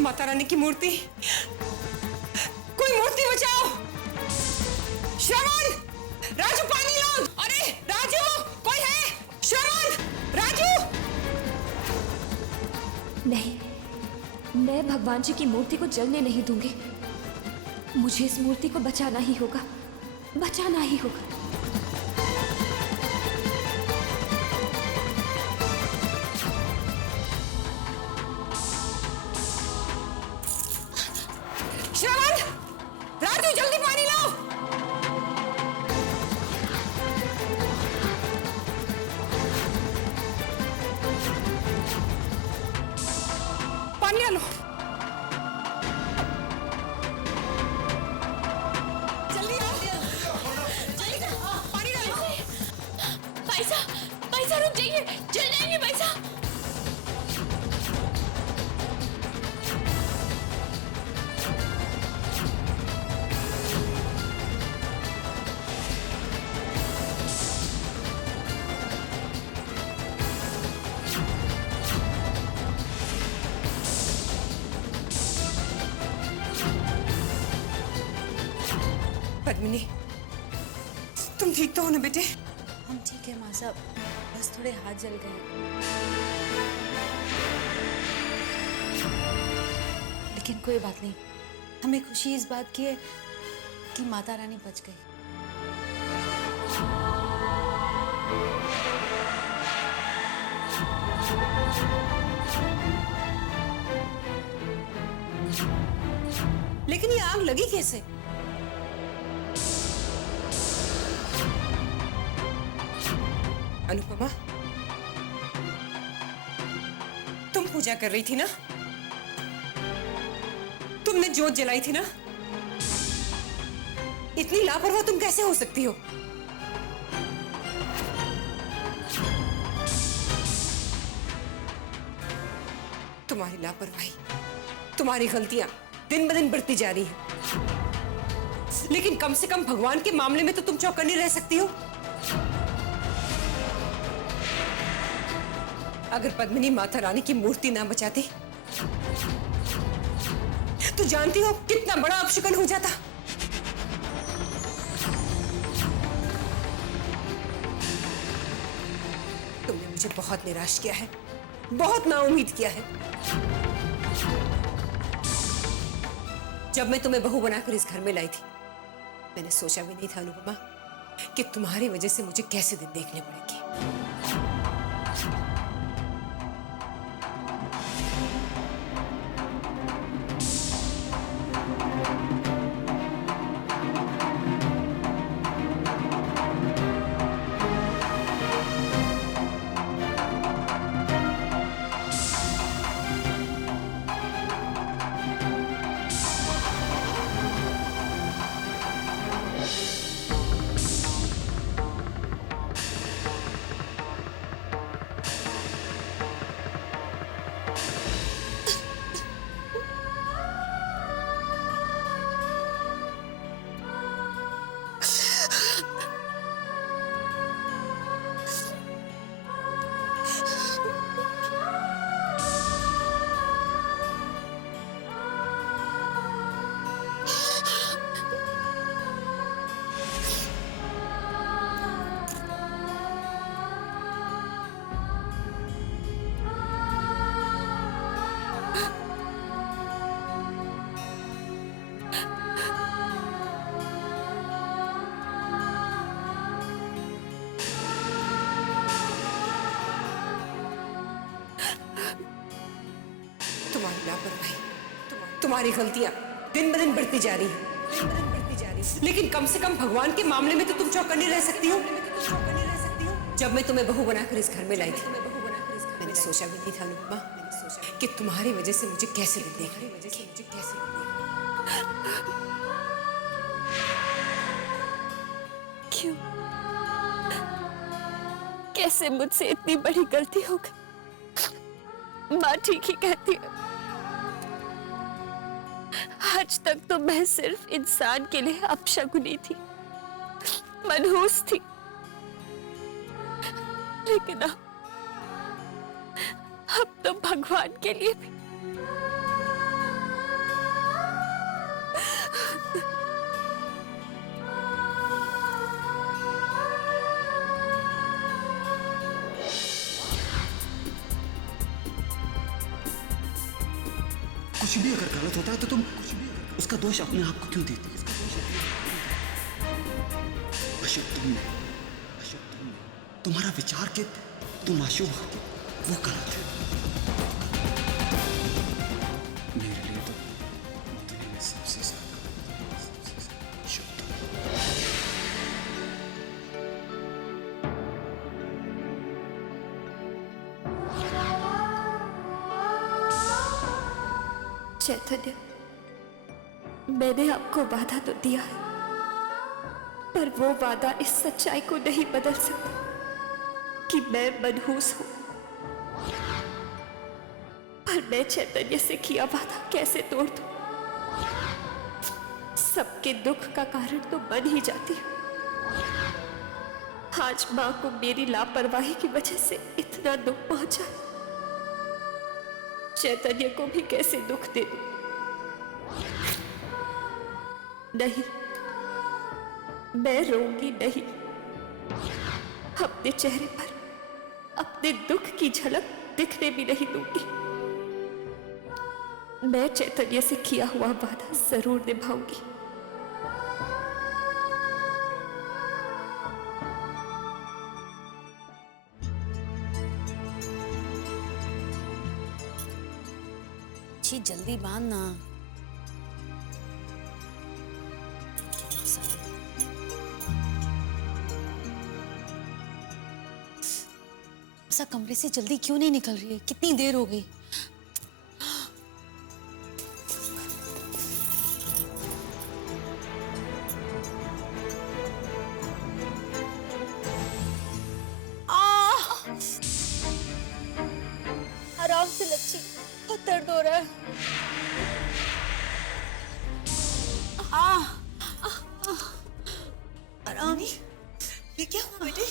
माता रानी की मूर्ति, कोई मूर्ति बचाओ। श्रवण, राजू पानी लो। अरे राजू, कोई है? श्रवण, राजू। नहीं, मैं भगवान जी की मूर्ति को जलने नहीं दूंगी। मुझे इस मूर्ति को बचाना ही होगा, बचाना ही होगा। श्रवण, राजू जल्दी पानी लाओ। पानी लो। जल्दी आओ, जल्दी करो, पानी डालो। भाई साहब रुक जाइए, जल जाएंगे भाई साहब। पद्मिनी, तुम ठीक तो हो ना बेटे? हम ठीक है माँ साहब, बस थोड़े हाथ जल गए। लेकिन कोई बात नहीं, हमें खुशी इस बात की है कि माता रानी बच गई। लेकिन ये आग लगी कैसे? अनुपमा, तुम पूजा कर रही थी ना? तुमने जोत जलाई थी ना? इतनी लापरवाह तुम कैसे हो सकती हो? तुम्हारी लापरवाही, तुम्हारी गलतियां दिन ब दिन बढ़ती जा रही है। लेकिन कम से कम भगवान के मामले में तो तुम चौकन्नी रह सकती हो। अगर पद्मिनी माता रानी की मूर्ति ना बचाती तो जानती हो कितना बड़ा अपशकुन हो जाता। तुमने मुझे बहुत निराश किया है, बहुत नाउम्मीद किया है। जब मैं तुम्हें बहू बनाकर इस घर में लाई थी, मैंने सोचा भी नहीं था अनुपमा कि तुम्हारी वजह से मुझे कैसे दिन देखने पड़ेंगे। तुम्हारी लापरवाही, तुम्हारी गलतियां दिन ब दिन बढ़ती जा रही है। लेकिन कम से कम भगवान के मामले में तो तुम चौकन्नी रह सकती हो। जब मैं तुम्हें बहू बनाकर इस घर में लाई थी, मैंने सोचा भी नहीं था अनुपमा कि तुम्हारी वजह से मुझे कैसे दिन देखने क्यों? कैसे मुझसे इतनी बड़ी गलती हो गई? माँ ठीक ही कहती है, आज तक तो मैं सिर्फ इंसान के लिए अपशकुनी थी, मनहूस थी। लेकिन अब अब तो भगवान के लिए भी कुछ भी अगर गलत होता है तो तुम उसका दोष अपने आप को क्यों देती हो? अशुभ, तुम्हारा विचार के तुम अशुभ वो गलत है। मेरे लिए तो दुनिया में सबसे शुभ चैतन्य, मैंने आपको वादा तो दिया है, पर वो वादा इस सच्चाई को नहीं बदल सकता कि मैं मनहूस हूं। पर मैं चैतन्य से किया वादा कैसे तोड़ दूं? सबके दुख का कारण तो बन ही जाती हूं। आज मां को मेरी लापरवाही की वजह से इतना दुख पहुंचा, चैतन्य को भी कैसे दुख दे दूं? नहीं, मैं रोऊंगी नहीं। अपने चेहरे पर अपने दुख की झलक दिखने भी नहीं दूंगी। मैं चैतन्य से किया हुआ वादा जरूर निभाऊंगी। जी जल्दी बांध ना। ऐसा कमरे से जल्दी क्यों नहीं निकल रही है? कितनी देर हो गई? आराम से लच्छी, बहुत दर्द हो रहा है। आराम। ये क्या हुआ बेटे?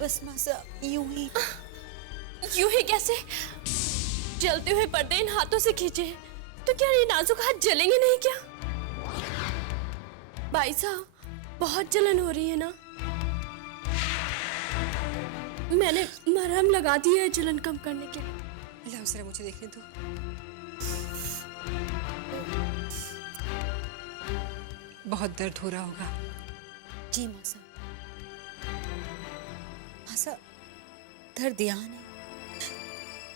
बस मासा यूं ही कैसे? जलते हुए पर्दे इन हाथों से खींचे तो क्या ये नाजुक हाथ जलेंगे नहीं क्या? भाई साहब, बहुत जलन हो रही है ना? मैंने मरहम लगा दी है जलन कम करने के लिए। लाओ जरा मुझे देखने दो। बहुत दर्द हो रहा होगा। जी मासा। मासा, दर्द यहाँ नहीं,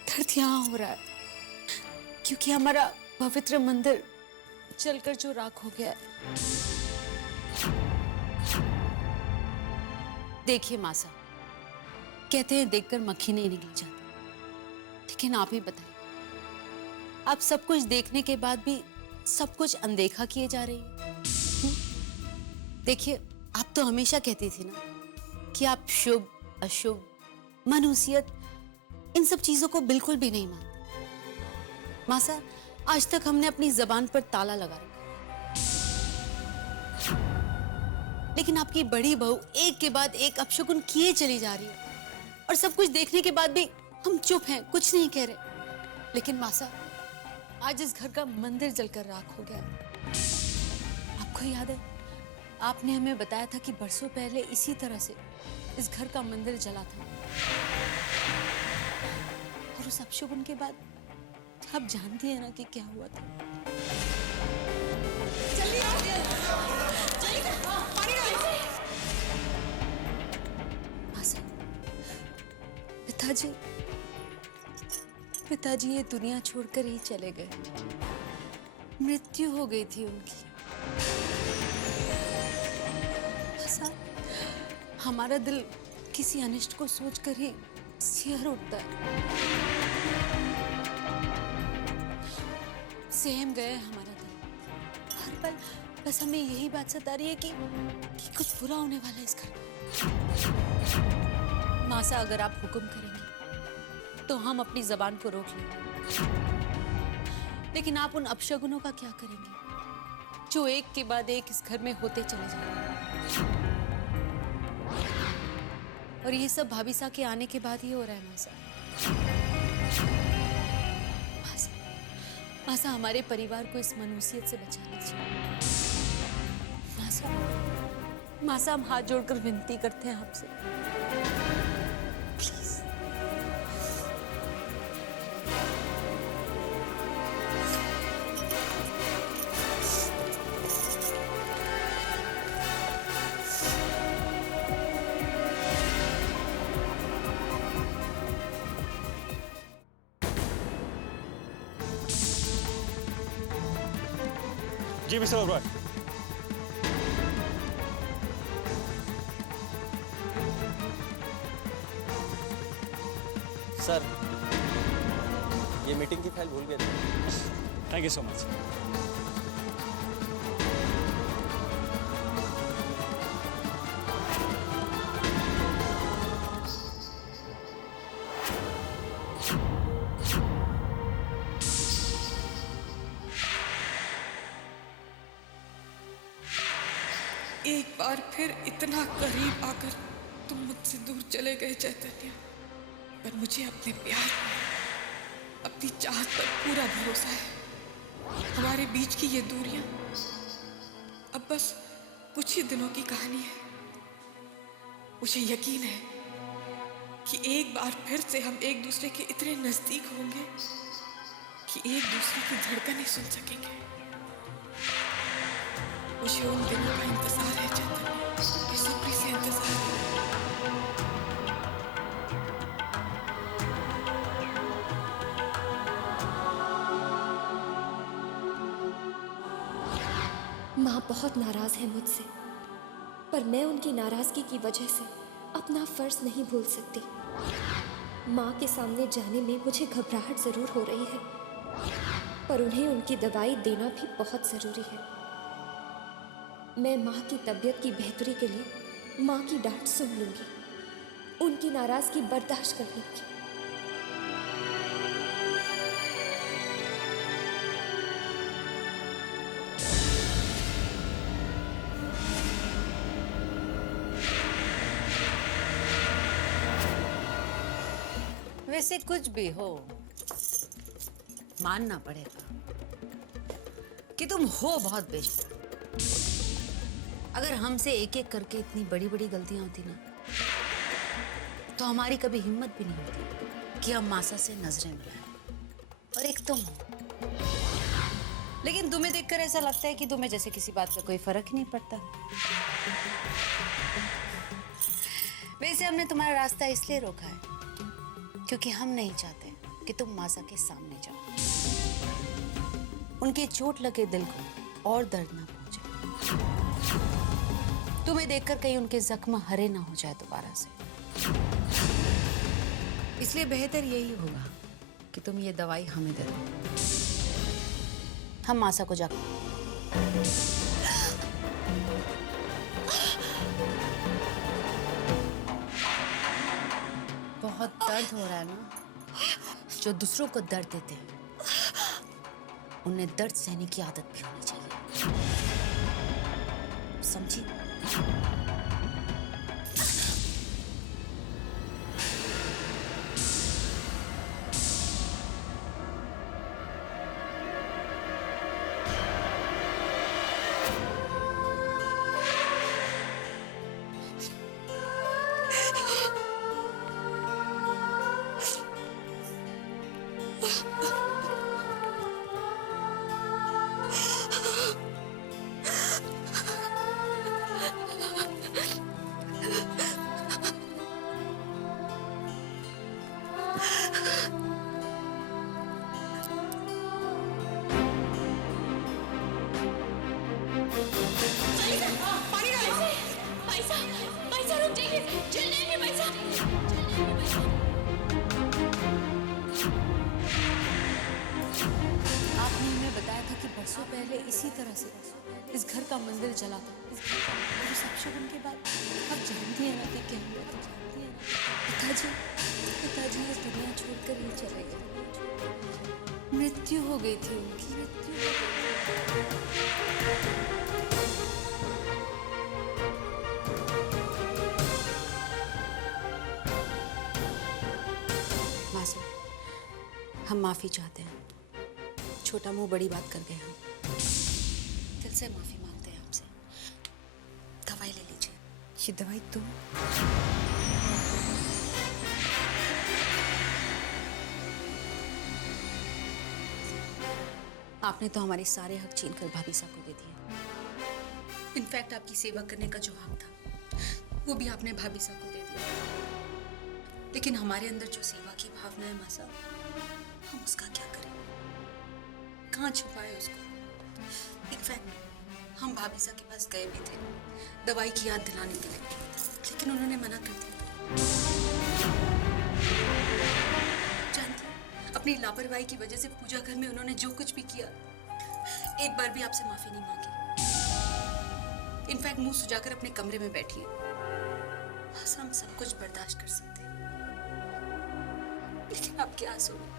दर्द यहाँ हो रहा है क्योंकि हमारा पवित्र मंदिर जलकर जो राख हो गया है। देखिए मासा, कहते हैं देखकर मक्खी नहीं निकल जाती, लेकिन आप ही बताइए, आप सब कुछ देखने के बाद भी सब कुछ अनदेखा किए जा रही है। देखिए, आप तो हमेशा कहती थी ना कि आप शुभ अशुभ मनुष्यत इन सब चीजों को बिल्कुल भी नहीं मानते। मासा, आज तक हमने अपनी जबान पर ताला लगा रखा, लेकिन आपकी बड़ी बहू एक के बाद एक अपशकुन किए चली जा रही है और सब कुछ देखने के बाद भी हम चुप हैं, कुछ नहीं कह रहे। लेकिन मासा, आज इस घर का मंदिर जलकर राख हो गया। आपको याद है, आपने हमें बताया था कि बरसों पहले इसी तरह से इस घर का मंदिर जला था, और उस अपशगुन के बाद आप जानती हैं ना कि क्या हुआ था। आसा, पिताजी ये दुनिया छोड़कर ही चले गए। मृत्यु हो गई थी उनकी। आसा, हमारा दिल किसी अनिष्ट को सोचकर ही सिहर उठता है। सहम गए हमारा दिल। हर पल बस हमें यही बात सता रही है कि कुछ बुरा होने वाला है इस घर में। मासा, अगर आप हुक्म करेंगे तो हम अपनी जबान को रोक लेंगे, लेकिन आप उन अपशगुनों का क्या करेंगे जो एक के बाद एक इस घर में होते चले जा रहे हैं? और ये सब भाभी सा के आने के बाद ही हो रहा है मासा। मासा, मासा हमारे परिवार को इस मनुष्यत से बचा लीजिए। मासा, मासा हम हाथ जोड़कर विनती करते हैं आपसे, प्लीज। जी मिस्टर ओबरॉय। सर, ये मीटिंग की फाइल भूल गए थे। Thank you so much. एक बार फिर इतना करीब आकर तुम मुझसे दूर चले गए चैतन्य, पर मुझे अपने प्यार पर, अपनी चाहत पर पूरा भरोसा है। हमारे बीच की ये दूरियां अब बस कुछ ही दिनों की कहानी है। मुझे यकीन है कि एक बार फिर से हम एक दूसरे के इतने नजदीक होंगे कि एक दूसरे की धड़कनें सुन सकेंगे। मुझे उन दिनों का इंतजार है चैतन्य, बेसब्री से इंतजार है। माँ बहुत नाराज है मुझसे, पर मैं उनकी नाराजगी की वजह से अपना फर्ज नहीं भूल सकती। माँ के सामने जाने में मुझे घबराहट जरूर हो रही है, पर उन्हें उनकी दवाई देना भी बहुत जरूरी है। मैं माँ की तबीयत की बेहतरी के लिए माँ की डांट सुन लूंगी, उनकी नाराजगी बर्दाश्त कर लूंगी। वैसे कुछ भी हो, मानना पड़ेगा कि तुम हो बहुत बेशर्म। अगर हमसे एक एक करके इतनी बड़ी बड़ी गलतियां होती ना, तो हमारी कभी हिम्मत भी नहीं होती कि हम मासा से नजरें मिलाएं। और एक तुम हो, लेकिन तुम्हें देखकर ऐसा लगता है कि तुम्हें जैसे किसी बात का कोई फर्क ही नहीं पड़ता। वैसे हमने तुम्हारा रास्ता इसलिए रोका है क्योंकि हम नहीं चाहते कि तुम मासा के सामने जाओ, उनके चोट लगे दिल को और दर्द ना पहुंचे, तुम्हें देखकर कहीं उनके जख्म हरे ना हो जाए दोबारा से। इसलिए बेहतर यही होगा कि तुम ये दवाई हमें दे दो, हम मासा को जाकर बहुत दर्द हो रहा है ना। जो दूसरों को दर्द देते हैं उन्हें दर्द सहने की आदत भी होनी चाहिए, समझी? आपने हमें बताया था कि बरसों पहले इसी तरह से इस घर का मंदिर जला था। इस घर का रिसेप्शन के बाद आप जानती हैं ना कि क्या हुआ था, जानती हैं ना? पिताजी इस दुनिया छोड़कर ही चले गए। मृत्यु हो गई थी उनकी, मृत्यु हो गई थी। हम माफी चाहते हैं। छोटा मुंह बड़ी बात कर गए हम। दिल से माफी मांगते हैं आपसे। दवाई ले लीजिए। ये दवाई तुम? आपने तो हमारे सारे हक छीन कर भाभी साहब को दे दिए। इनफैक्ट आपकी सेवा करने का जो हक था वो भी आपने भाभी साहब को दे दिया। लेकिन हमारे अंदर जो सेवा की भावना है माँ साहब, हम उसका क्या करें? कहाँ छुपाए उसको? इनफैक्ट हम भाभी साहब के पास गए भी थे दवाई की याद दिलाने के लिए, लेकिन उन्होंने मना कर दिया। जानती हैं, अपनी लापरवाही की वजह से पूजा घर में उन्होंने जो कुछ भी किया, एक बार भी आपसे माफी नहीं मांगी। इनफैक्ट मुंह सुजाकर अपने कमरे में बैठी है। बस हम सब कुछ बर्दाश्त कर सकते हैं, लेकिन आप क्या सोचो?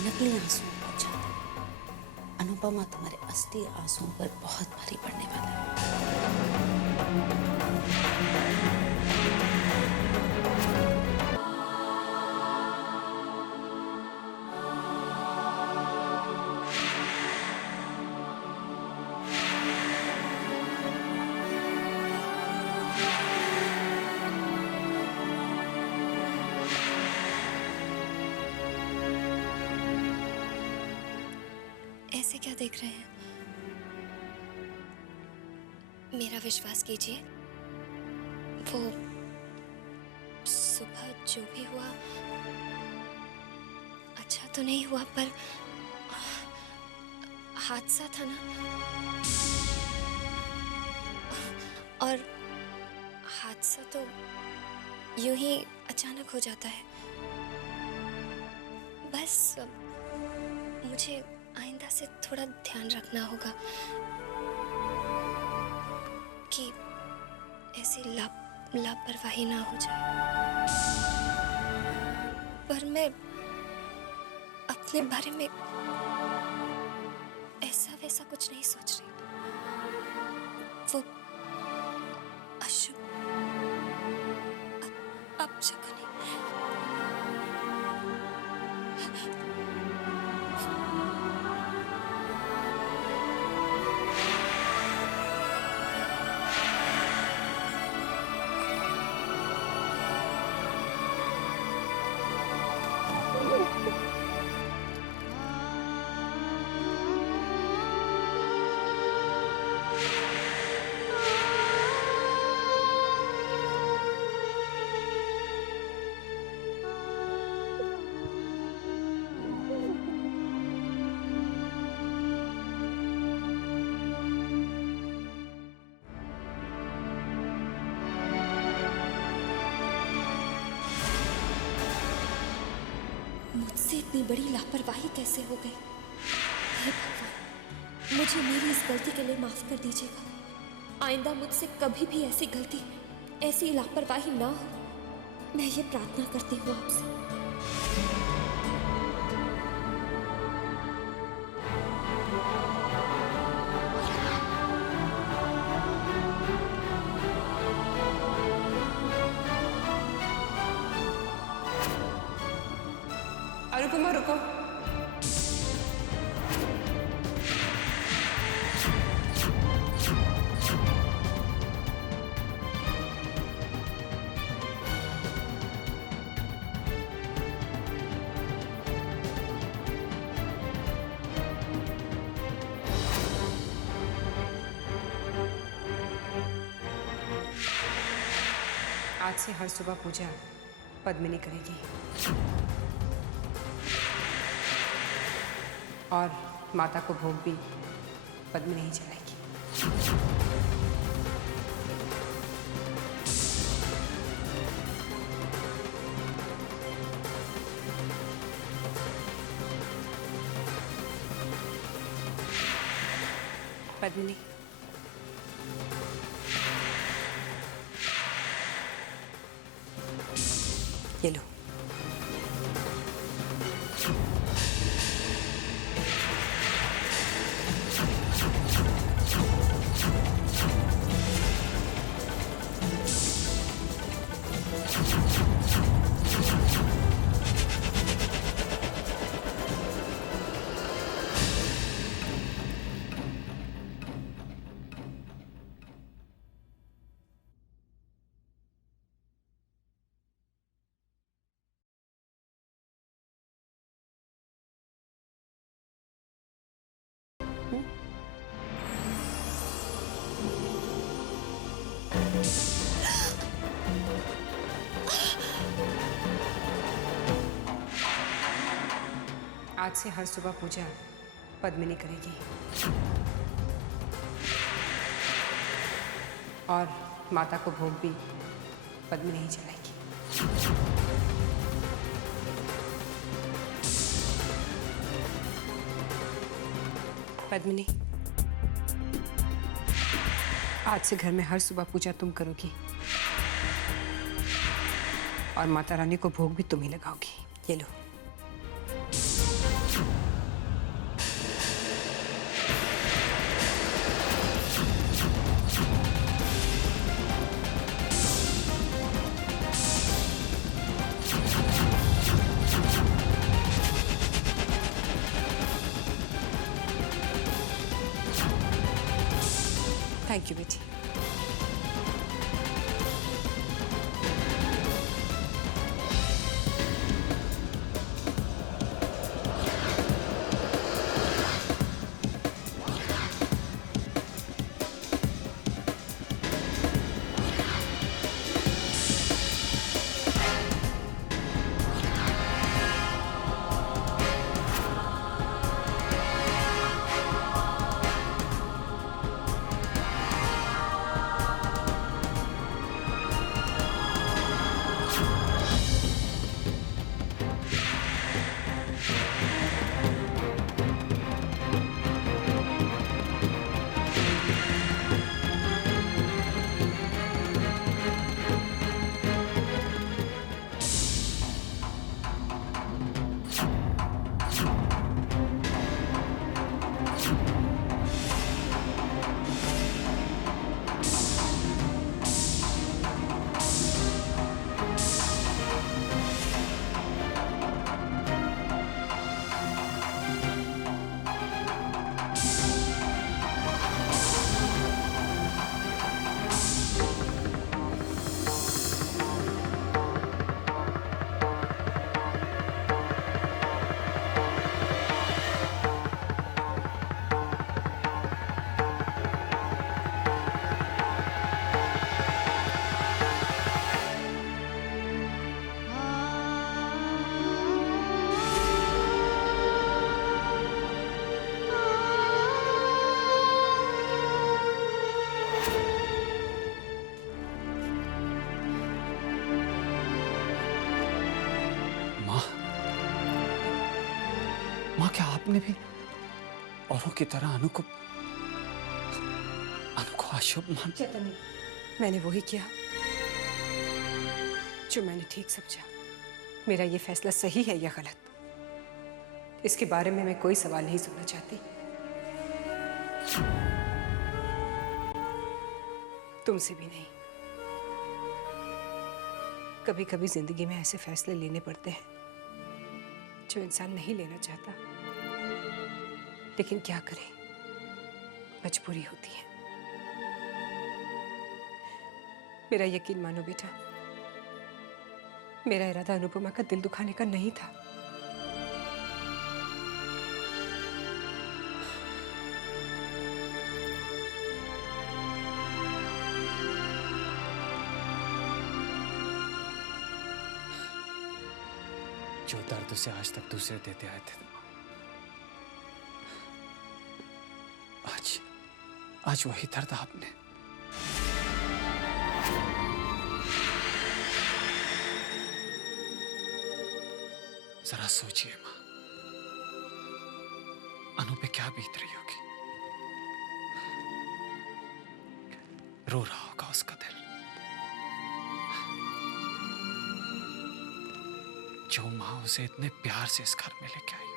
नकली आंसू बहुत ज्यादा, अनुपमा तुम्हारे असली आंसुओं पर बहुत भारी पड़ने वाला है। ऐसे क्या देख रहे हैं? मेरा विश्वास कीजिए, वो सुबह जो भी हुआ अच्छा तो नहीं हुआ, पर हादसा था ना, और हादसा तो यूं ही अचानक हो जाता है। बस मुझे आइंदा से थोड़ा ध्यान रखना होगा कि ऐसी लापरवाही ना हो जाए। पर मैं अपने बारे में ऐसा वैसा कुछ नहीं सोच रही। वो अशुभ अपशकुनी मुझसे इतनी बड़ी लापरवाही कैसे हो गई? हे भगवान, मुझे मेरी इस गलती के लिए माफ कर दीजिएगा। आइंदा मुझसे कभी भी ऐसी गलती, ऐसी लापरवाही ना हो। मैं ये प्रार्थना करती हूँ आपसे। अनुपमा रुको। आज से हर सुबह पूजा पद्मिनी करेगी और माता को भोग भी पद्मिनी ही चढ़ाएगी। पद्मिनी, ये लो। आज से हर सुबह पूजा पद्मिनी करेगी और माता को भोग भी पद्मिनी ही चढ़ाएगी। पद्मिनी, आज से घर में हर सुबह पूजा तुम करोगी और माता रानी को भोग भी तुम ही लगाओगी। ये लो। थैंक यू बेटी। माँ, क्या आपने भी औरों की तरह अनु को अशुभ मान? चैतन्य, मैंने वही किया जो मैंने ठीक समझा। मेरा ये फैसला सही है या गलत, इसके बारे में मैं कोई सवाल नहीं सुनना चाहती। तुमसे भी नहीं। कभी कभी जिंदगी में ऐसे फैसले लेने पड़ते हैं जो इंसान नहीं लेना चाहता, लेकिन क्या करें, मजबूरी होती है। मेरा यकीन मानो बेटा, मेरा इरादा अनुपमा का दिल दुखाने का नहीं था। जो दर्द से आज तक दूसरे देते आए थे, आज वही दर्द आपने। जरा सोचिए माँ, अनु पे क्या बीत रही होगी। रो रहा होगा उसका दिल। जो माँ उसे इतने प्यार से इस घर में लेके आई हो,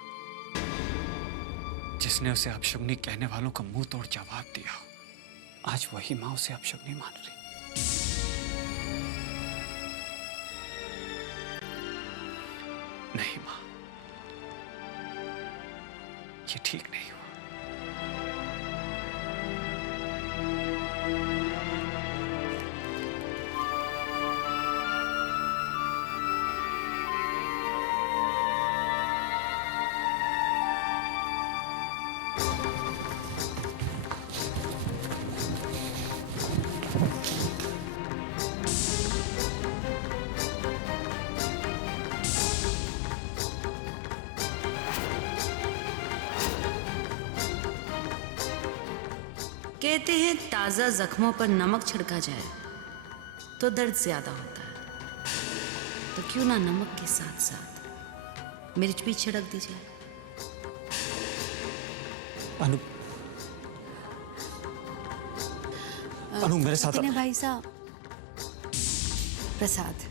जिसने उसे अपशगुनी कहने वालों का मुंह तोड़ जवाब दिया हो, आज वही माँ उसे अपशगुनी मान रही। नहीं माँ, ये ठीक नहीं हुआ। कहते हैं ताजा जख्मों पर नमक छिड़का जाए तो दर्द ज्यादा होता है, तो क्यों ना नमक के साथ साथ मिर्च भी छिड़क दी जाए। अनु, अनु मेरे साथ कितने भाई साहब, प्रसाद।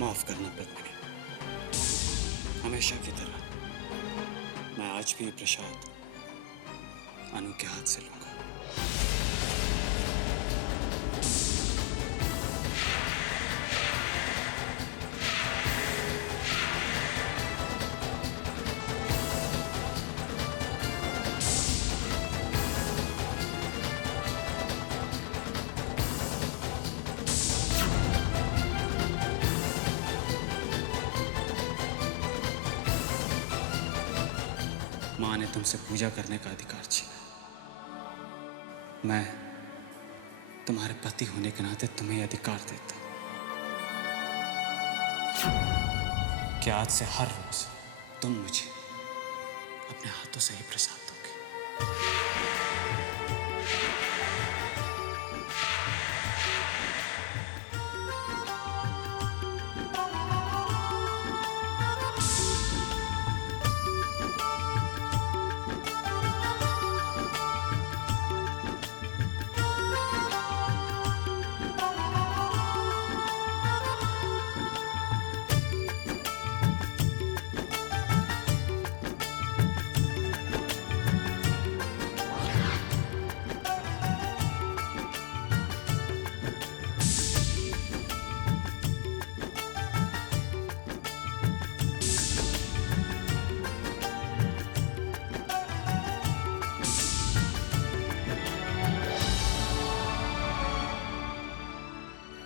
माफ करना पद्मिनी, हमेशा की तरह मैं आज भी ये प्रसाद अनु के हाथ से लूंगा। माँ ने तुमसे पूजा करने का अधिकार छीना। मैं तुम्हारे पति होने के नाते तुम्हें यह अधिकार देता हूं कि आज से हर रोज तुम मुझे अपने हाथों से ही प्रसाद दोगे।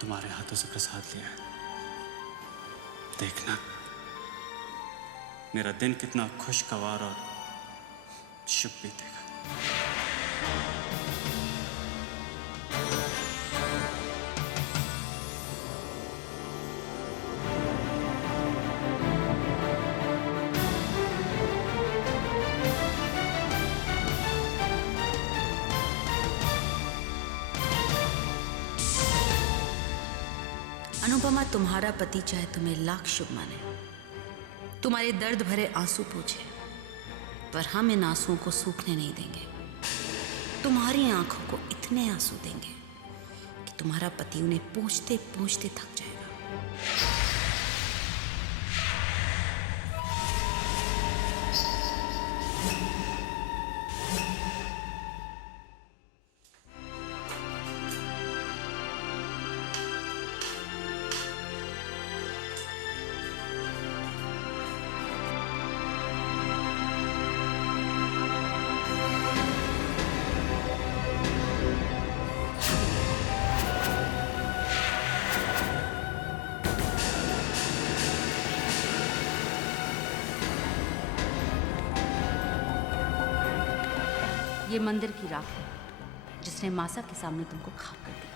तुम्हारे हाथों से प्रसाद लिया है, देखना मेरा दिन कितना खुशगवार और शुभ बीतेगा। अनुपमा, तुम्हारा पति चाहे तुम्हें लाख शुभ माने, तुम्हारे दर्द भरे आंसू पूछे, पर हम इन आंसुओं को सूखने नहीं देंगे। तुम्हारी आंखों को इतने आंसू देंगे कि तुम्हारा पति उन्हें पोंछते पोंछते थक जाएगा। ये मंदिर की राख है जिसने मासा के सामने तुमको खाक कर दिया।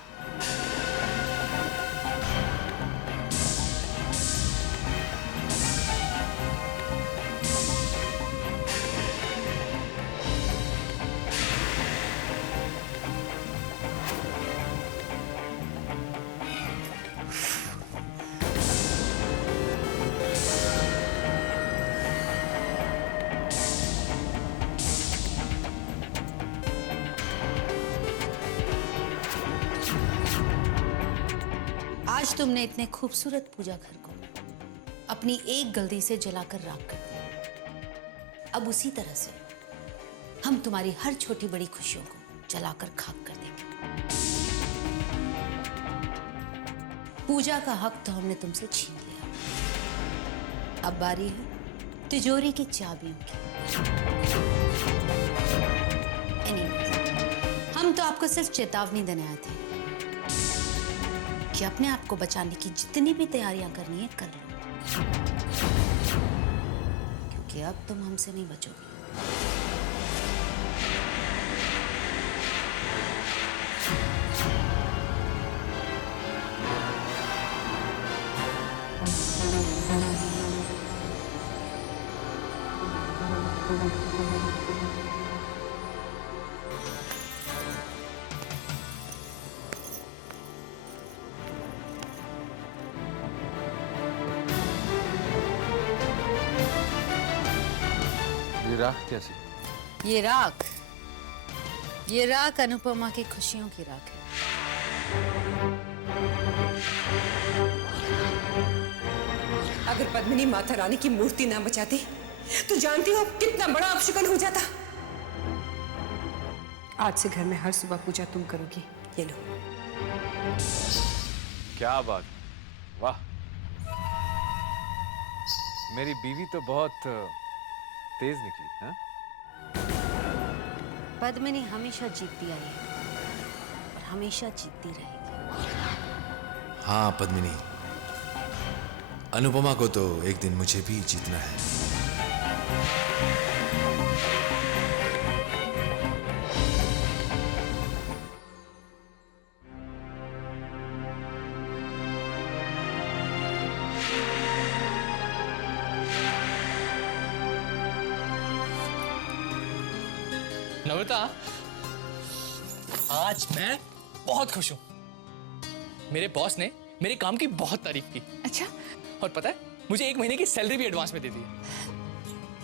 आज तुमने इतने खूबसूरत पूजा घर को अपनी एक गलती से जलाकर राख कर दिया। अब उसी तरह से हम तुम्हारी हर छोटी बड़ी खुशियों को जलाकर खाक कर देंगे। पूजा का हक तो हमने तुमसे छीन लिया, अब बारी है तिजोरी की चाबियों की। Anyways, हम तो आपको सिर्फ चेतावनी देने आए थे कि अपने आप को बचाने की जितनी भी तैयारियां करनी है कर लो, क्योंकि अब तुम हमसे नहीं बचोगे। राख कैसी? ये राख अनुपमा की खुशियों की राख है। अगर पद्मिनी माता रानी की मूर्ति ना बचाती तो जानती हो कितना बड़ा अपशकुन हो जाता। आज से घर में हर सुबह पूजा तुम करोगी। ये लो। क्या बात, वाह। मेरी बीवी तो बहुत तेज निकली, हाँ? पद्मिनी हमेशा जीतती आई है और हमेशा जीतती रहेगी। हाँ पद्मिनी, अनुपमा को तो एक दिन मुझे भी जीतना है। नम्रता, आज मैं बहुत खुश हूँ। मेरे बॉस ने मेरे काम की बहुत तारीफ की। अच्छा? और पता है, मुझे 1 महीने की सैलरी भी एडवांस में दे दी है।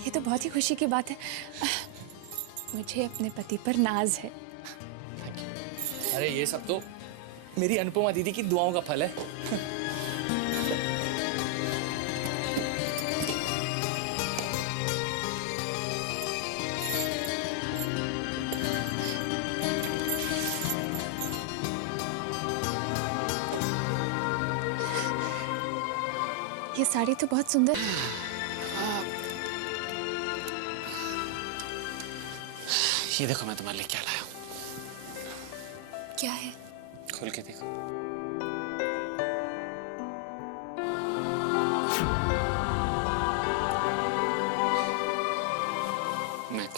ये तो बहुत ही खुशी की बात है। मुझे अपने पति पर नाज है। अरे ये सब तो मेरी अनुपमा दीदी की दुआओं का फल है। ये साड़ी तो बहुत सुंदर है। ये देखो मैं तुम्हारे लिए क्या लाया हूं। क्या है? खोल के देखो। मैं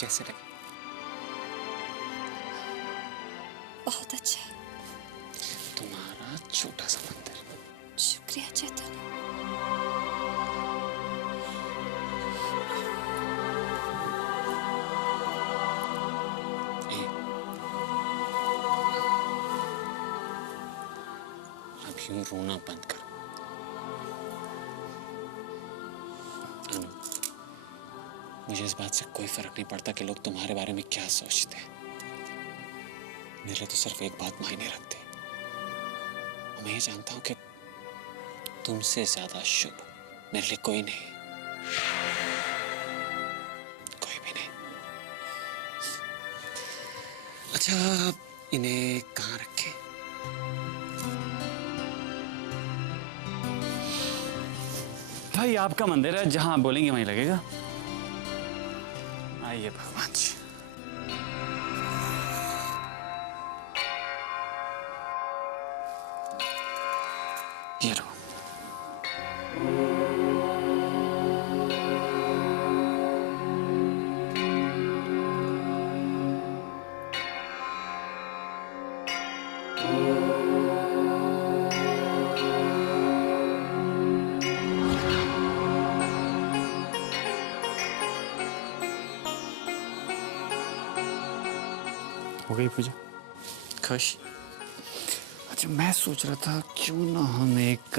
कैसे लगे? बहुत अच्छा है। तुम्हारा छोटा सा मंदिर। शुक्रिया चैतन्य। अब यूं रोना बंद करो। अनु, मुझे इस बात से कोई फर्क नहीं पड़ता कि लोग तुम्हारे बारे में क्या सोचते हैं। मेरे लिए तो सिर्फ एक बात मायने रखती है, और मैं ये जानता हूं कि तुमसे ज्यादा शुभ मेरे लिए कोई नहीं, कोई भी नहीं। अच्छा, इन्हें कहाँ रखें? आपका मंदिर है, जहां आप बोलेंगे वहीं लगेगा। आइए भगवान जी। ये लो। हो गई पूजा? खुश? अच्छा, मैं सोच रहा था क्यों ना हम एक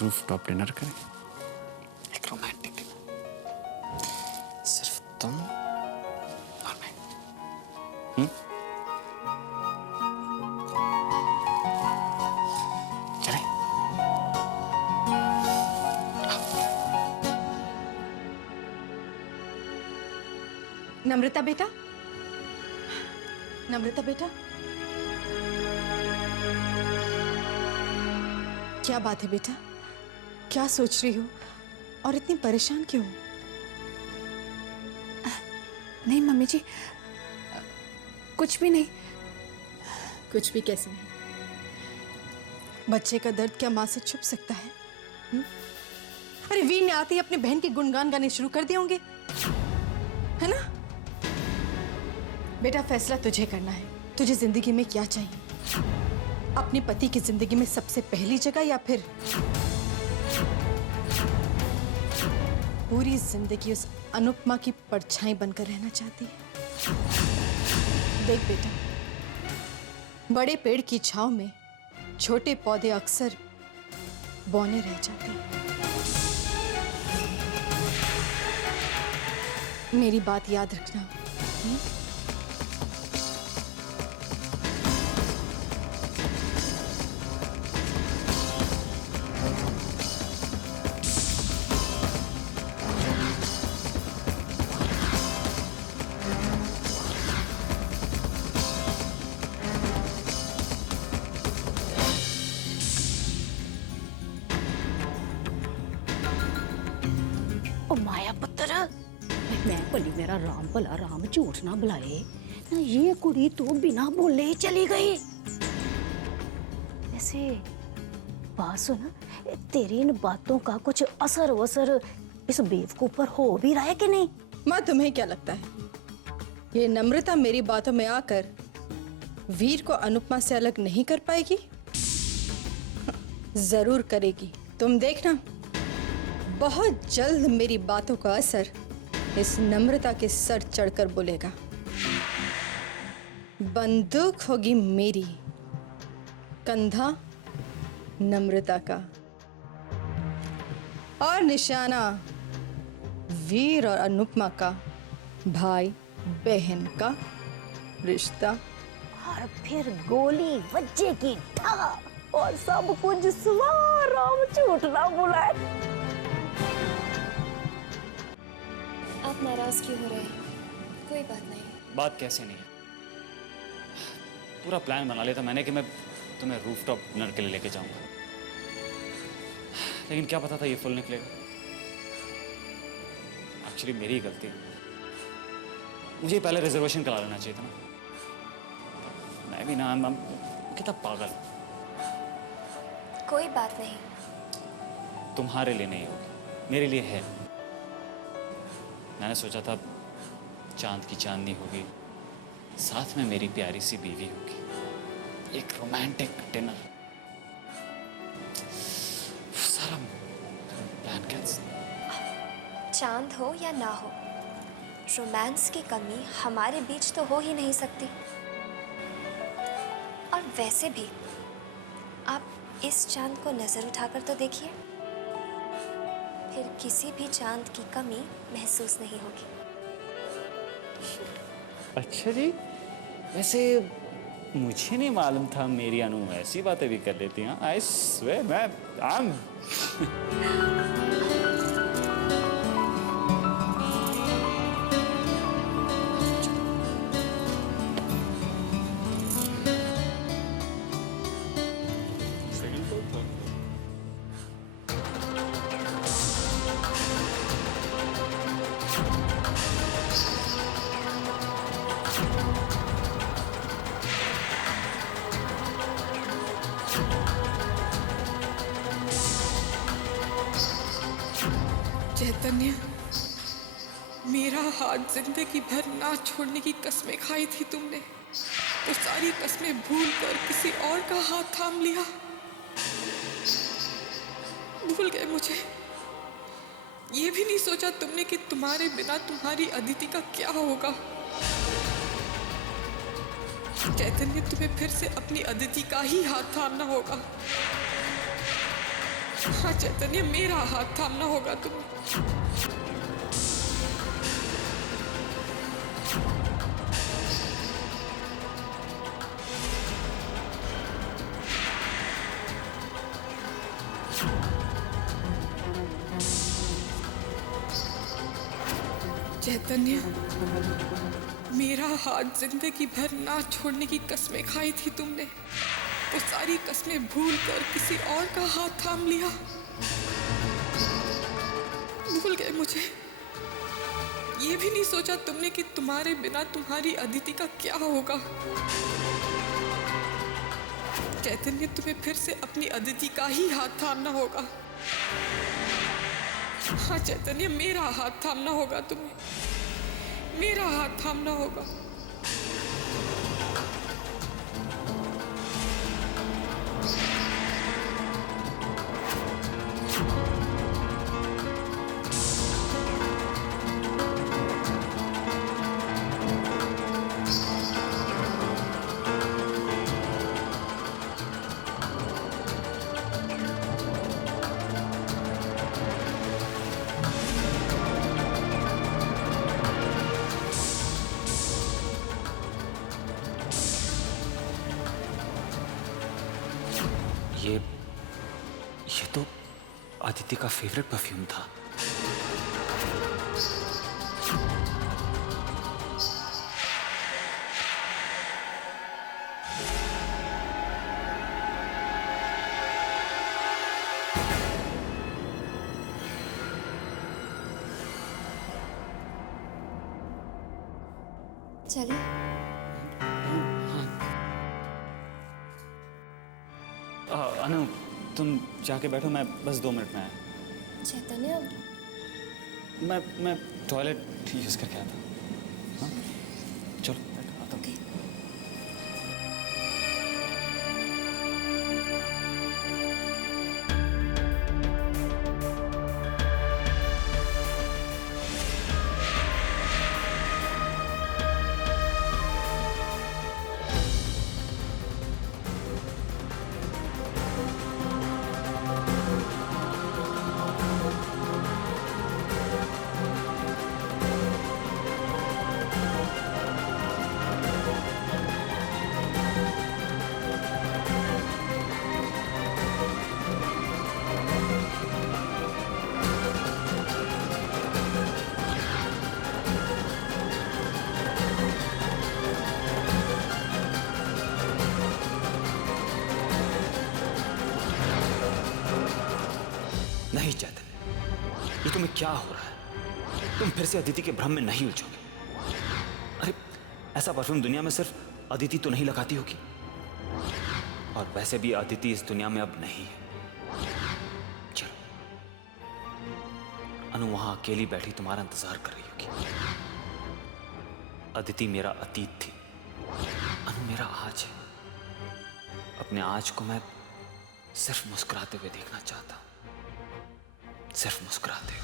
रूफ टॉप डिनर करें, एक रोमांटिक डिनर, सिर्फ तुम और मैं। चलें? नम्रता बेटा, नम्रता बेटा, क्या बात है बेटा? क्या सोच रही हो और इतनी परेशान क्यों? नहीं मम्मी जी, कुछ भी नहीं। कुछ भी कैसे नहीं? बच्चे का दर्द क्या माँ से छुप सकता है? अरे वीर ने आते ही अपनी बहन के गुणगान गाने शुरू कर दिए होंगे, है ना? बेटा फैसला तुझे करना है। तुझे जिंदगी में क्या चाहिए? अपने पति की जिंदगी में सबसे पहली जगह या फिर पूरी जिंदगी उस अनुपमा की परछाई बनकर रहना चाहती है? देख बेटा, बड़े पेड़ की छांव में छोटे पौधे अक्सर बौने रह जाते हैं। मेरी बात याद रखना। ओ माया पुत्र, मैं भली मेरा राम भला राम झूठ ना बुलाए ना, ये कुड़ी तो बिना बोले ही चली गई। वैसे बात सुन, तेरी इन बातों का कुछ असर वसर इस बेवकूफ पर हो भी रहा है कि नहीं? माँ तुम्हें क्या लगता है ये नम्रता मेरी बातों में आकर वीर को अनुपमा से अलग नहीं कर पाएगी? जरूर करेगी, तुम देखना। बहुत जल्द मेरी बातों का असर इस नम्रता के सर चढ़कर बोलेगा। बंदूक होगी मेरी, कंधा नम्रता का, और निशाना वीर और अनुपमा का भाई बहन का रिश्ता। और फिर गोली बच्चे ठा और सब कुछ सवार राम झूठ ना बुलाए। आप नाराज क्यों हो रहे हैं? कोई बात नहीं। बात कैसे नहीं? पूरा प्लान बना लिया था मैंने कि मैं तुम्हें रूफटॉप डिनर के लिए लेके जाऊंगा, लेकिन क्या पता था ये फुल निकलेगा। एक्चुअली मेरी ही गलती है, मुझे पहले रिजर्वेशन करा लेना चाहिए था ना। मैं भी ना कितना पागल। कोई बात नहीं। तुम्हारे लिए नहीं होगी, मेरे लिए है। मैंने सोचा था चांद की चांदनी होगी, साथ में मेरी प्यारी सी बीवी होगी, एक रोमांटिक डिनर। सारा प्लान कैंसिल। चांद हो या ना हो, रोमांस की कमी हमारे बीच तो हो ही नहीं सकती। और वैसे भी आप इस चांद को नजर उठाकर तो देखिए, फिर किसी भी चांद की कमी महसूस नहीं होगी। अच्छा जी, वैसे मुझे नहीं मालूम था मेरी अनु ऐसी बातें भी कर लेती हैं। आई स्वेयर मैं चैतन्य, मेरा हाथ जिंदगी भर ना छोड़ने की कस्में खाई थी तुमने, तो सारी कस्में भूल कर किसी और का हाथ थाम लिया। भूल गए मुझे। ये भी नहीं सोचा तुमने कि तुम्हारे बिना तुम्हारी अदिति का क्या होगा। चैतन्य, तुम्हें फिर से अपनी अदिति का ही हाथ थामना होगा। हाँ चैतन्य, मेरा हाथ थामना होगा तुम्हें। चैतन्य, मेरा हाथ जिंदगी भर ना छोड़ने की कस्में खाई थी तुमने, तो सारी कस्में भूल कर किसी और का हाथ थाम लिया। भूल गए मुझे। ये भी नहीं सोचा तुमने कि तुम्हारे बिना तुम्हारी अदिति का क्या होगा। चैतन्य, तुम्हें फिर से अपनी अदिति का ही हाथ थामना होगा। हाँ चैतन्य, मेरा हाथ थामना होगा तुम्हें। मेरा हाथ थामना होगा। ये तो अदिति का फेवरेट परफ्यूम था। चले। अनु, तुम जाके बैठो, मैं बस 2 मिनट में आया। चैतन्य, मैं टॉयलेट यूज करके आता हूँ। हाँ? चलो बैठो, आता हूँ। नहीं चैतन्य, ये तुम्हें क्या हो रहा है? तुम फिर से अदिति के भ्रम में नहीं उलझोगे। अरे ऐसा परफ्यूम दुनिया में सिर्फ अदिति तो नहीं लगाती होगी, और वैसे भी अदिति इस दुनिया में अब नहीं है। चलो, अनु वहां अकेली बैठी तुम्हारा इंतजार कर रही होगी। अदिति मेरा अतीत थी, अनु मेरा आज है। अपने आज को मैं सिर्फ मुस्कुराते हुए देखना चाहता हूं, सिर्फ मुस्कुराते हुए।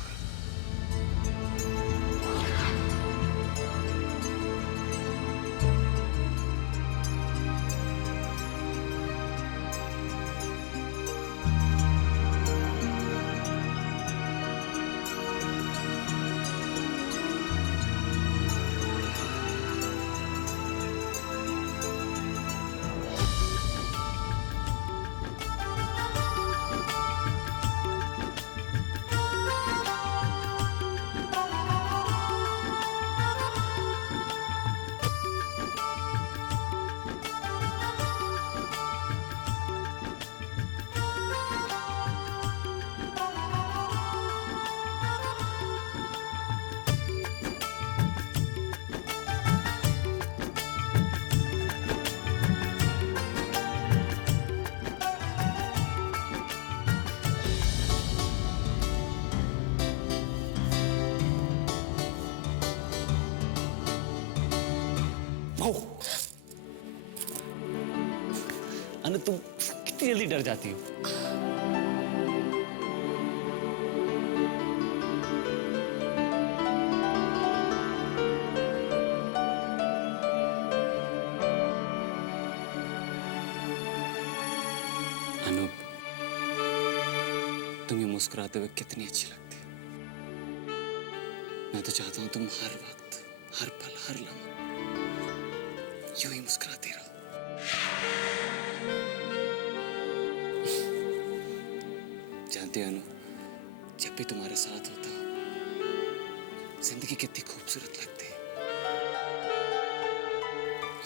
अनु तुम कितनी जल्दी डर जाती हो। अनु तुम ये मुस्कुराते हुए कितनी अच्छी लगती है। मैं तो चाहता हूं तुम हर वक्त, हर पल, हर लम्हा यूं ही मुस्कुराती रहो। जानती हो अनु, जब भी तुम्हारे साथ होता हूं जिंदगी कितनी खूबसूरत लगती है।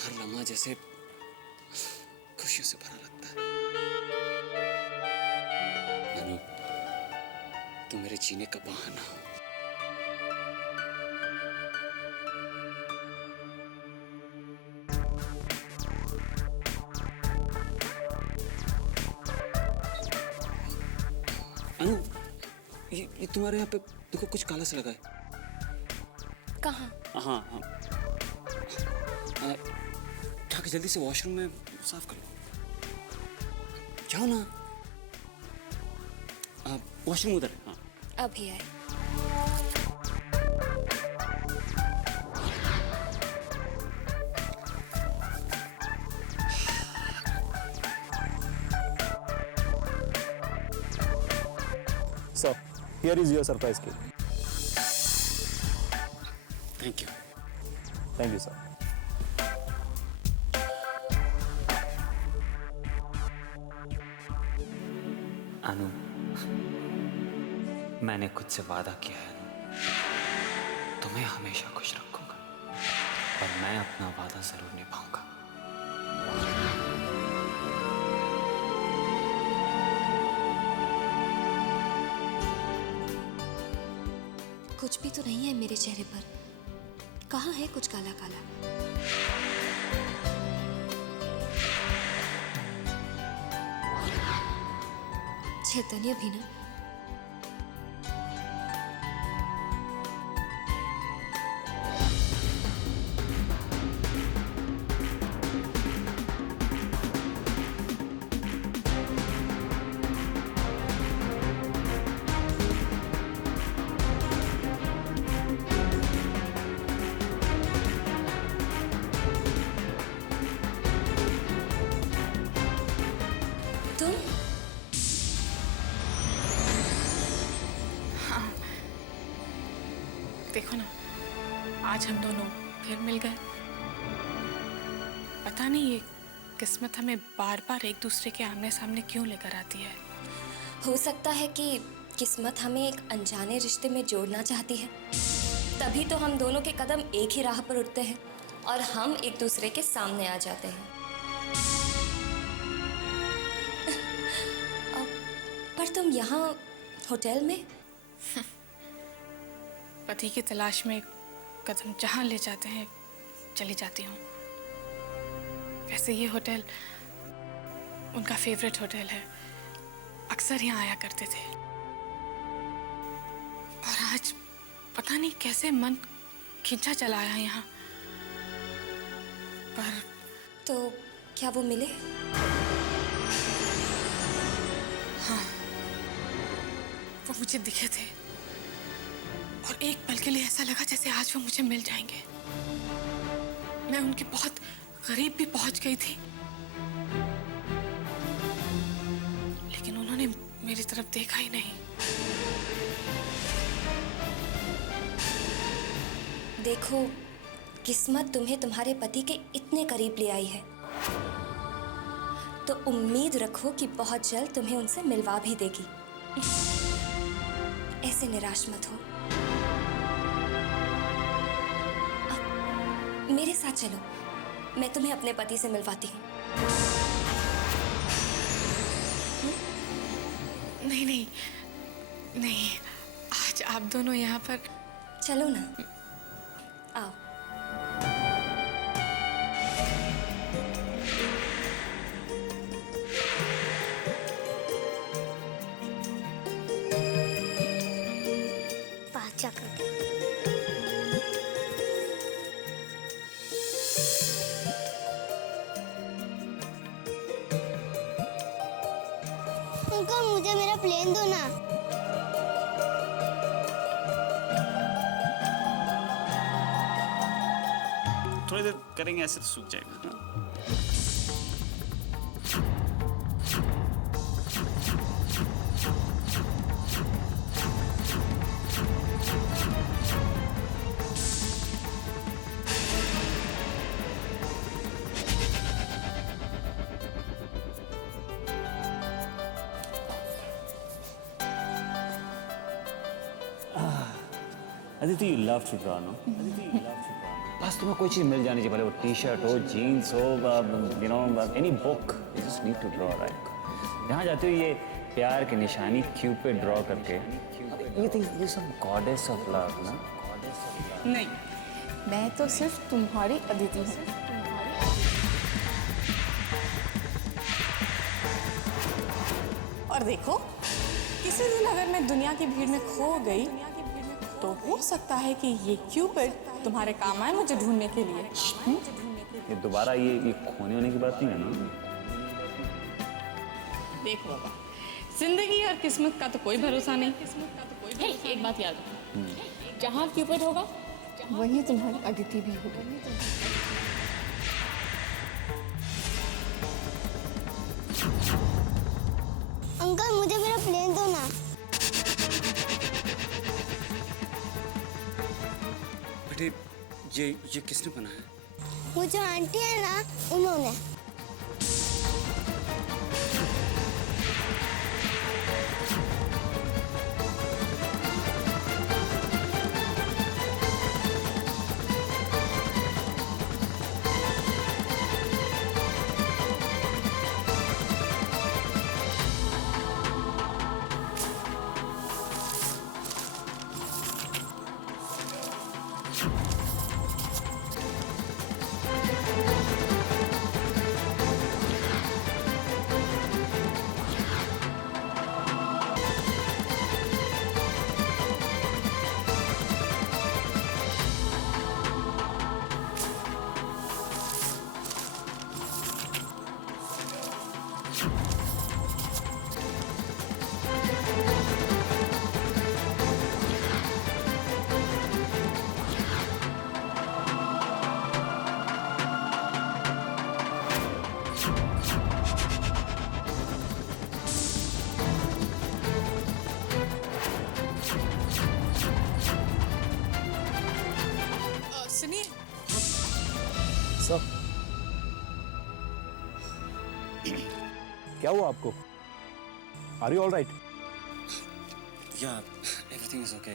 हर लम्हा जैसे खुशियों से भरा लगता है। अनु तुम मेरे जीने का बहाना हो। अनु ये तुम्हारे यहाँ पे देखो कुछ काला सा लगा है। कहाँ? हाँ हाँ जाके जल्दी से वॉशरूम में साफ कर लो। जाओ ना। वॉशरूम उधर है। हाँ अभी आए। Sir, here is your surprise cake. Thank you. Thank you, sir. अनु मैंने खुद से वादा किया है अनु, तुम्हें हमेशा खुश रखूंगा और मैं अपना वादा जरूर निभाऊंगा। कुछ भी तो नहीं है मेरे चेहरे पर। कहाँ है कुछ काला काला? चैतन्य भी ना। तुम? देखो ना, आज हम दोनों फिर मिल गए। पता नहीं ये किस्मत हमें बार बार एक दूसरे के आमने सामने क्यों लेकर आती है। हो सकता है कि किस्मत हमें एक अनजाने रिश्ते में जोड़ना चाहती है, तभी तो हम दोनों के कदम एक ही राह पर उठते हैं और हम एक दूसरे के सामने आ जाते हैं। पर तुम यहाँ होटल में? पति की तलाश में कदम जहाँ ले जाते हैं चली जाती हूँ। वैसे ये होटल उनका फेवरेट होटल है, अक्सर यहाँ आया करते थे। और आज पता नहीं कैसे मन खिंचा चला आया यहाँ। पर तो क्या वो मिले? हाँ, वो मुझे दिखे थे और एक पल के लिए ऐसा लगा जैसे आज वो मुझे मिल जाएंगे। मैं उनके बहुत करीब भी पहुंच गई थी, लेकिन उन्होंने मेरी तरफ देखा ही नहीं। देखो, किस्मत तुम्हें तुम्हारे पति के इतने करीब ले आई है, तो उम्मीद रखो कि बहुत जल्द तुम्हें उनसे मिलवा भी देगी। ऐसे निराश मत हो। अब मेरे साथ चलो, मैं तुम्हें अपने पति से मिलवाती हूँ। नहीं नहीं नहीं, आज आप दोनों यहाँ पर। चलो ना, आओ। अंकल मुझे मेरा प्लेन दो ना। थोड़ी देर करेंगे ऐसे तो सूख जाएगा ना। Aditi, you love to draw, no? बस तुम्हें कोई चीज मिल जानी चाहिए, भले वो टी शर्ट हो, जीन्स हो, you know, any book, you just need to draw, right? जहाँ जाते हो ये प्यार की निशानी क्यूपिड ड्रॉ करके, ये सब गॉडेस ऑफ लव ना? नहीं, मैं तो सिर्फ तुम्हारी अदिति हूँ। और देखो, किसी दिन अगर मैं दुनिया की भीड़ में खो गई तो हो सकता है कि ये क्यूपिड तुम्हारे काम आए मुझे ढूंढने के लिए। ये दोबारा ये खोने होने की बात नहीं है ना? देखो बाबा, जिंदगी और किस्मत का तो कोई भरोसा नहीं। एक बात याद रखो, जहाँ क्यूपिड होगा वहीं तुम्हारी अदिति भी होगी। अंकल मुझे मेरा प्लेन दो ना। बेटे, ये किसने बनाया? वो जो आंटी है ना, उन्होंने। सुनिए, सर, क्या हुआ आपको? Are you all right? Yeah, everything is okay.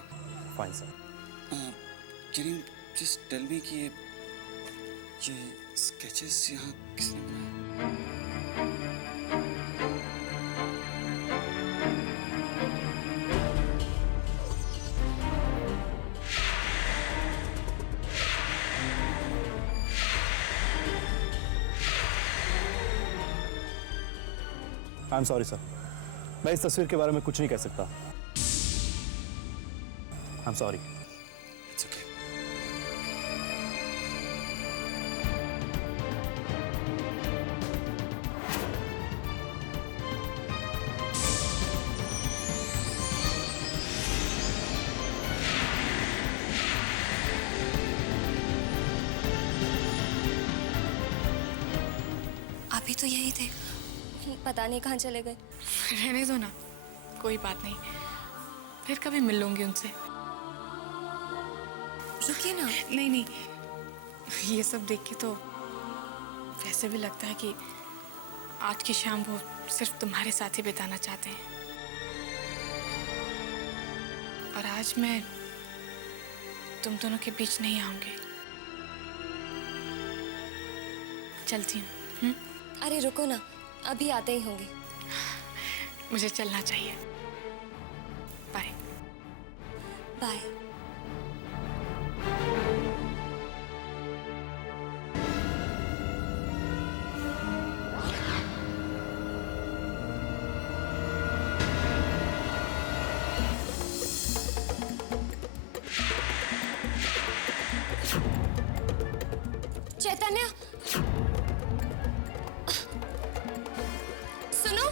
Fine sir. Can you just tell me कि ये स्केचेस यहाँ किसने बनाए? आई एम सॉरी सर, मैं इस तस्वीर के बारे में कुछ नहीं कह सकता। I am sorry. It's okay. अभी तो यही थे, पता नहीं कहाँ चले गए। रहने दो ना, कोई बात नहीं, फिर कभी मिल लूंगी उनसे। रुकिए ना। नहीं नहीं, ये सब देख के तो वैसे भी लगता है कि आज की शाम वो सिर्फ तुम्हारे साथ ही बिताना चाहते हैं। और आज मैं तुम दोनों के बीच नहीं आऊंगी। चलती हूँ। अरे रुको ना, अभी आते ही होंगे। मुझे चलना चाहिए। बाय। बाय। चैतन्य, सुनो।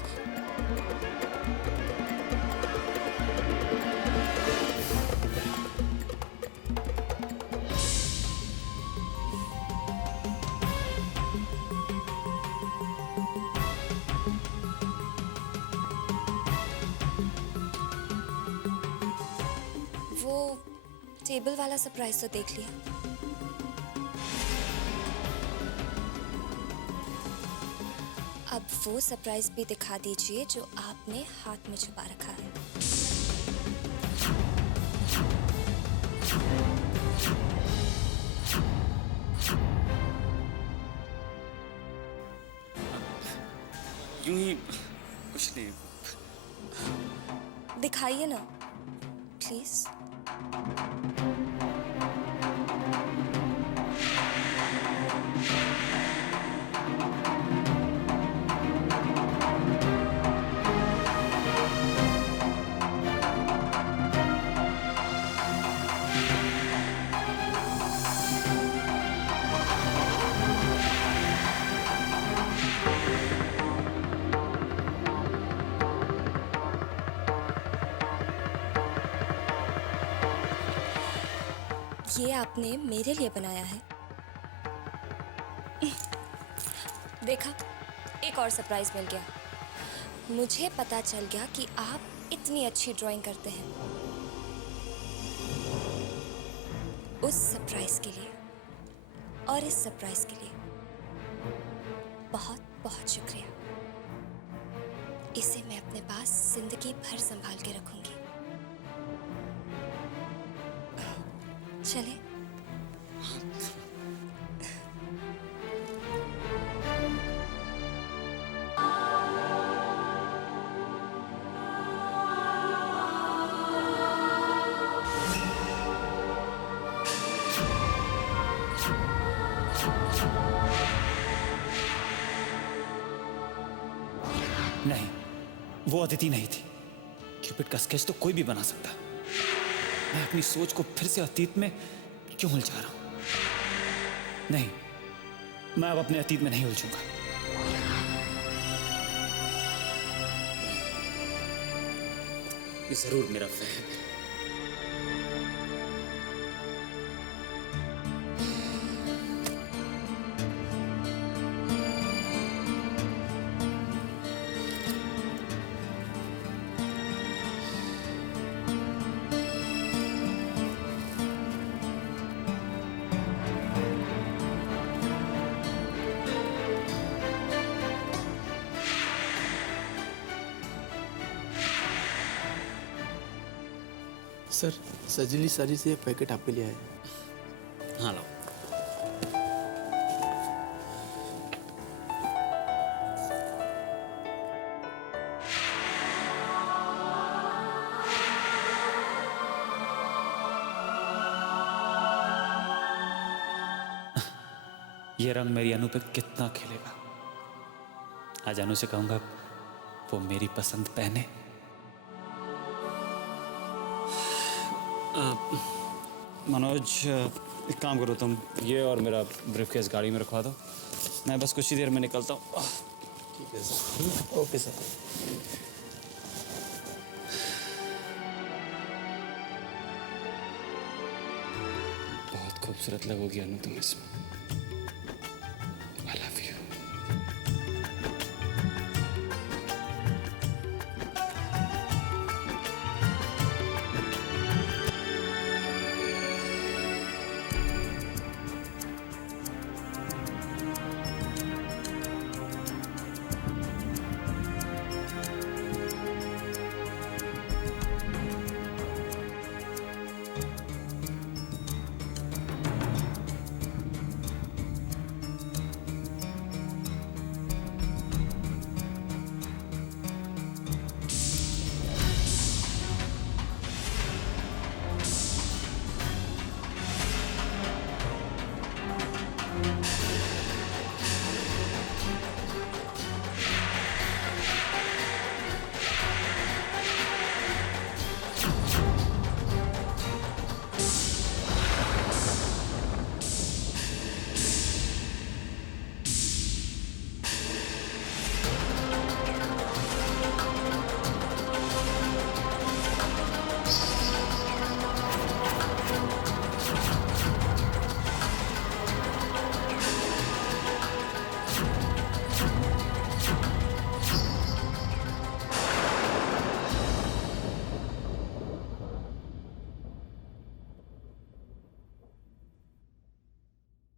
टेबल वाला सरप्राइज तो देख लिया, अब वो सरप्राइज भी दिखा दीजिए जो आपने हाथ में छुपा रखा है। यूं ही कुछ नहीं। दिखाइए ना प्लीज। ये आपने मेरे लिए बनाया है? देखा, एक और सरप्राइज मिल गया। मुझे पता चल गया कि आप इतनी अच्छी ड्राइंग करते हैं। उस सरप्राइज के लिए और इस सरप्राइज के लिए बहुत बहुत शुक्रिया। इसे मैं अपने पास जिंदगी भर संभाल के रखूंगी। चले। नहीं, वो अदिति नहीं थी। क्यूपिड का स्केच तो कोई भी बना सकता। मैं अपनी सोच को फिर से अतीत में क्यों उलझा रहा हूं? नहीं, मैं अब अपने अतीत में नहीं उलझूंगा। ये जरूर मेरा वहम है। सर, सजली सारी से एक पैकेट आपके लिए आया। हाँ लाओ। ये रंग मेरी अनु पे कितना खेलेगा। आज अनु से कहूंगा वो मेरी पसंद पहने। मनोज, एक काम करो तुम, ये और मेरा ब्रीफकेस गाड़ी में रखवा दो। मैं बस कुछ ही देर में निकलता हूँ। ठीक है सर। Okay sir. बहुत खूबसूरत लगोगी अनु तुम इसमें।